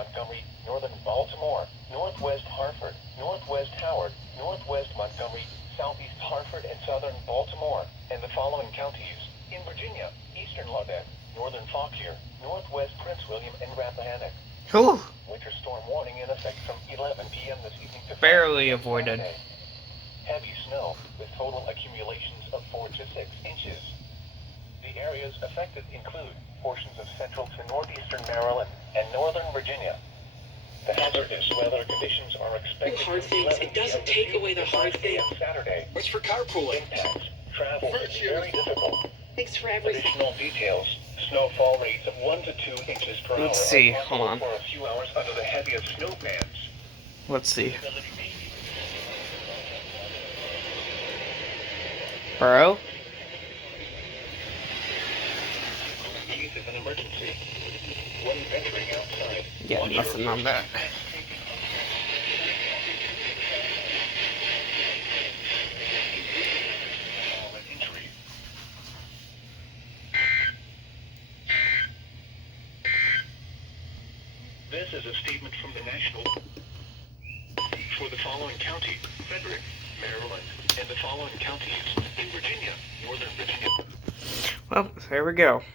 Montgomery, northern Baltimore, northwest Hartford, northwest Howard, northwest Montgomery, southeast Hartford, and southern Baltimore, and the following counties. In Virginia, eastern London, northern Fauquier, northwest Prince William, and Rappahannock. Whew. Winter storm warning in effect from 11 p.m. this evening to 5 Barely p.m. avoided. Saturday. Heavy snow with total accumulations of 4 to 6 inches. The areas affected include portions of central to northeastern Maryland and northern Virginia. The hazardous weather conditions are expected hard from things. 11 It doesn't p.m. take away the to 5 hard thing. p.m. Saturday. What's for carpooling? Impacts. Travel will be very difficult. Thanks for everything. Additional details. Snowfall rates of 1 to 2 inches per hour. Let's see. are possible Hold on. For a few hours under the heaviest snow bands. Let's see. Bro? In case of an emergency, when venturing outside, Yeah, watch nothing your on that. injury. This is a statement from the National for the following county: Frederick, Maryland, and the following counties in Virginia, northern Virginia. Well, there we go.